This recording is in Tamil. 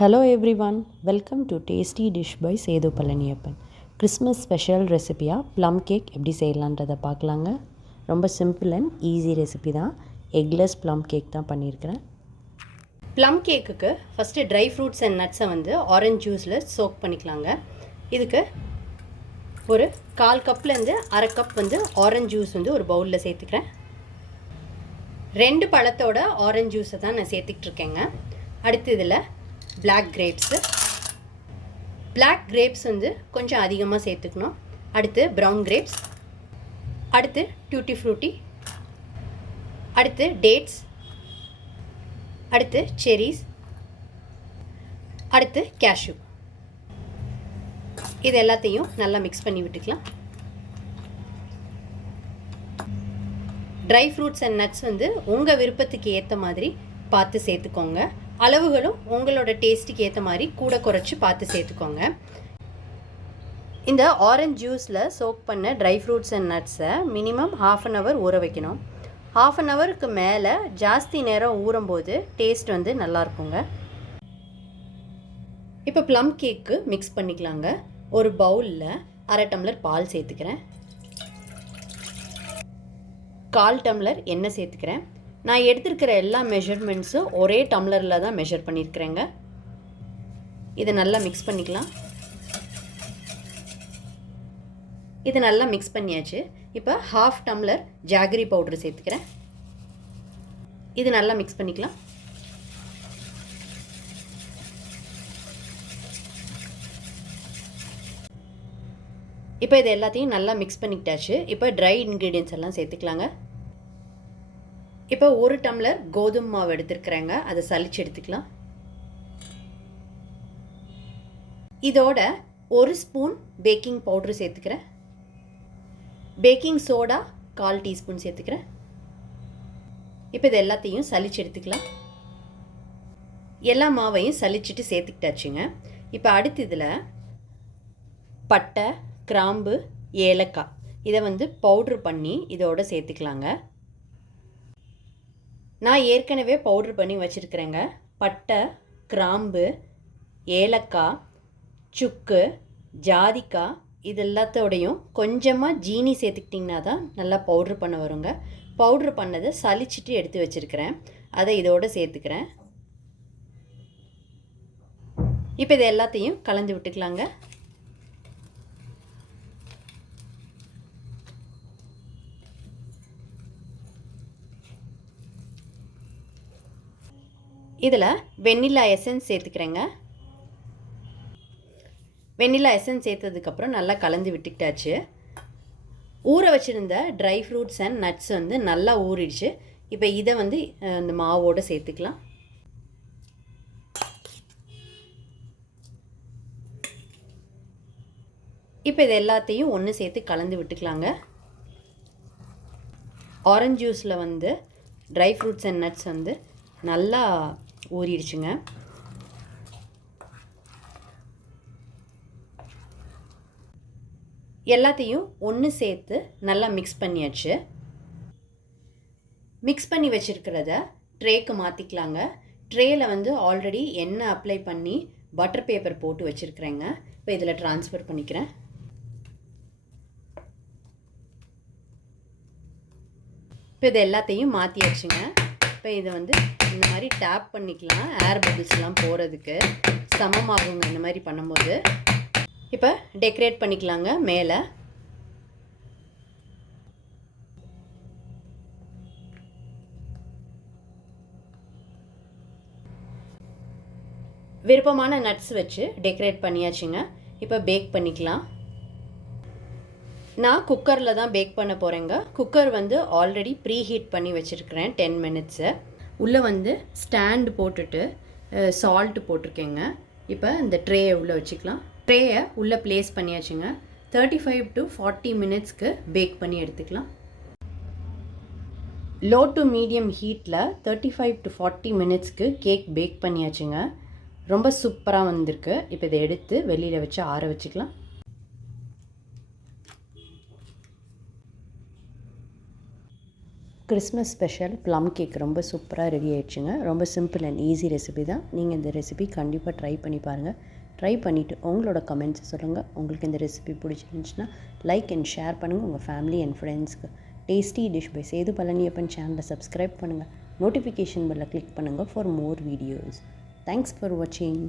Hello everyone, welcome to Tasty Dish by Sethu Palaniappan. Christmas special ரெசிபியாக ப்ளம் கேக் எப்படி செய்யலான்றதை பார்க்கலாங்க. ரொம்ப சிம்பிள் அண்ட் ஈஸி ரெசிபி தான். எக்லெஸ் ப்ளம் கேக் தான் பண்ணியிருக்கிறேன். ப்ளம் கேக்குக்கு ஃபஸ்ட்டு ட்ரை ஃப்ரூட்ஸ் அண்ட் நட்ஸை வந்து ஆரஞ்ச் ஜூஸில் சோக் பண்ணிக்கலாங்க. இதுக்கு ஒரு 1/4 கப்லேருந்து 1/2 கப் வந்து ஆரஞ்ச் ஜூஸ் வந்து ஒரு பவுலில் சேர்த்துக்கிறேன். 2 பழத்தோட ஆரஞ்ச் ஜூஸை தான் நான் சேர்த்துக்கிட்ருக்கேங்க. அடுத்து இதில் பிளாக் கிரேப்ஸ் வந்து கொஞ்சம் அதிகமாக சேர்த்துக்கணும். அடுத்து ப்ரௌன் கிரேப்ஸ், அடுத்து டூட்டி ஃப்ரூட்டி, அடுத்து டேட்ஸ், அடுத்து செரிஸ், அடுத்து கேஷ்யூ. இது எல்லாத்தையும் நல்லா மிக்ஸ் பண்ணி விட்டுக்கலாம். ட்ரை ஃப்ரூட்ஸ் அண்ட் நட்ஸ் வந்து உங்கள் விருப்பத்துக்கு ஏற்ற மாதிரி பார்த்து சேர்த்துக்கோங்க. அளவுகளும் உங்களோட டேஸ்ட்டுக்கு ஏற்ற மாதிரி கூட குறைச்சி பார்த்து சேர்த்துக்கோங்க. இந்த ஆரஞ்ச் ஜூஸில் சோக் பண்ண ட்ரை ஃப்ரூட்ஸ் அண்ட் நட்ஸை மினிமம் 1/2 hour ஊற வைக்கணும். 1/2 hourக்கு மேலே ஜாஸ்தி நேரம் ஊறும்போது டேஸ்ட் வந்து நல்லாயிருக்குங்க. இப்போ ப்ளம் கேக்கு மிக்ஸ் பண்ணிக்கலாங்க. ஒரு பவுலில் 1/2 டம்ளர் பால் சேர்த்துக்கிறேன். 1/4 டம்ளர் எண்ணெய் சேர்த்துக்கிறேன். நான் எடுத்துருக்கிற எல்லா மெஷர்மெண்ட்ஸும் ஒரே டம்ளரில் தான் மெஷர் பண்ணியிருக்கிறேங்க. இதை நல்லா மிக்ஸ் பண்ணிக்கலாம். இது நல்லா மிக்ஸ் பண்ணியாச்சு. இப்போ 1/2 டம்ளர் ஜாகரி பவுடர் சேர்த்துக்கிறேன். இது நல்லா மிக்ஸ் பண்ணிக்கலாம். இப்போ இது எல்லாத்தையும் நல்லா மிக்ஸ் பண்ணிக்கிட்டாச்சு. இப்போ ட்ரை இன்க்ரீடியன்ட்ஸ் எல்லாம் சேர்த்துக்கலாங்க. இப்போ 1 டம்ளர் கோதுமை மாவு எடுத்துருக்குறேங்க. அதை சலிச்சு எடுத்துக்கலாம். இதோட 1 ஸ்பூன் பேக்கிங் பவுட்ரு சேர்த்துக்கிறேன். பேக்கிங் சோடா 1/4 டீஸ்பூன் சேர்த்துக்கிறேன். இப்போ இது எல்லாத்தையும் சலிச்சு எடுத்துக்கலாம். எல்லா மாவையும் சலிச்சுட்டு சேர்த்துக்கிட்டாச்சுங்க. இப்போ அடுத்து இதில் பட்டை, கிராம்பு, ஏலக்காய் இதை வந்து பவுட்ரு பண்ணி இதோட சேர்த்துக்கலாங்க. நான் ஏற்கனவே பவுட்ரு பண்ணி வச்சுருக்கிறேங்க. பட்டை, கிராம்பு, ஏலக்காய், சுக்கு, ஜாதிக்காய் இது எல்லாத்தோடையும் கொஞ்சமாக ஜீனி சேர்த்துக்கிட்டிங்கன்னா தான் நல்லா பவுட்ரு பண்ண வருங்க. பவுட்ரு பண்ணதை சலிச்சுட்டு எடுத்து வச்சுருக்கிறேன். அதை இதோடு சேர்த்துக்கிறேன். இப்போ இது எல்லாத்தையும் கலந்து விட்டுக்கலாங்க. இதில் வெண்ணிலா எசன்ஸ் சேர்த்துக்கிறேங்க. வெண்ணிலா எசன்ஸ் சேர்த்ததுக்கப்புறம் நல்லா கலந்து விட்டுக்கிட்டாச்சு. ஊற வச்சுருந்த ட்ரை ஃப்ரூட்ஸ் அண்ட் நட்ஸ் வந்து நல்லா ஊறிடுச்சு. இப்போ இதை வந்து இந்த மாவோடு சேர்த்துக்கலாம். இப்போ இது எல்லாத்தையும் ஒன்று சேர்த்து கலந்து விட்டுக்கலாங்க. ஆரஞ்ச் ஜூஸில் வந்து ட்ரை ஃப்ரூட்ஸ் அண்ட் நட்ஸ் வந்து நல்லா ஊறிடுச்சுங்க. எல்லாத்தையும் ஒன்று சேர்த்து நல்லா மிக்ஸ் பண்ணியாச்சு. மிக்ஸ் பண்ணி வச்சுருக்கிறத ட்ரேக்கு மாற்றிக்கலாங்க. ட்ரேயில் வந்து ஆல்ரெடி எண்ணெய் அப்ளை பண்ணி பட்டர் பேப்பர் போட்டு வச்சுருக்கிறேங்க. இப்போ இதில் ட்ரான்ஸ்ஃபர் பண்ணிக்கிறேன். இப்போ இது எல்லாத்தையும் மாற்றியாச்சுங்க. இப்போ இதை வந்து இந்த மாதிரி டேப் பண்ணிக்கலாம். ஏர் பபிள்ஸ்லாம் போகிறதுக்கு சமமாகுங்க இந்த மாதிரி பண்ணும்போது. இப்போ டெக்கரேட் பண்ணிக்கலாங்க. மேலே விருப்பமான நட்ஸ் வச்சு டெக்கரேட் பண்ணியாச்சுங்க. இப்போ பேக் பண்ணிக்கலாம். நான் குக்கரில் தான் பேக் பண்ண போகிறேங்க. குக்கர் வந்து ஆல்ரெடி ப்ரீ ஹீட் பண்ணி வச்சுருக்கிறேன் 10 minutes. உள்ளே வந்து ஸ்டாண்டு போட்டுட்டு சால்ட்டு போட்டிருக்கேங்க. இப்போ இந்த ட்ரேயை உள்ளே வச்சுக்கலாம். ட்ரேயை உள்ளே ப்ளேஸ் பண்ணியாச்சுங்க. 35 to 40 minutesக்கு பேக் பண்ணி எடுத்துக்கலாம். லோ டு மீடியம் ஹீட்டில் 35 to 40 minutesக்கு கேக் பேக் பண்ணியாச்சுங்க. ரொம்ப சூப்பராக வந்திருக்கு. இப்போ இதை எடுத்து வெளியில் வச்சு ஆற வச்சுக்கலாம். கிறிஸ்மஸ் ஸ்பெஷல் ப்ளம் கேக் ரொம்ப சூப்பராக ரெடி ஆயிடுச்சுங்க. ரொம்ப சிம்பிள் அண்ட் ஈஸி ரெசிபி தான். நீங்கள் இந்த ரெசிபி கண்டிப்பாக ட்ரை பண்ணி பாருங்கள். ட்ரை பண்ணிவிட்டு உங்களோட கமெண்ட்ஸை சொல்லுங்கள். உங்களுக்கு இந்த ரெசிபி பிடிச்சிருந்துச்சுன்னா லைக் அண்ட் ஷேர் பண்ணுங்கள் உங்கள் ஃபேமிலி அண்ட் ஃப்ரெண்ட்ஸ்க்கு. Tasty dish by Sethu Palaniappan சேனலை சப்ஸ்கிரைப் பண்ணுங்கள். நோட்டிஃபிகேஷன் பெல்லை கிளிக் பண்ணுங்கள் for more videos. Thanks for வாட்சிங்.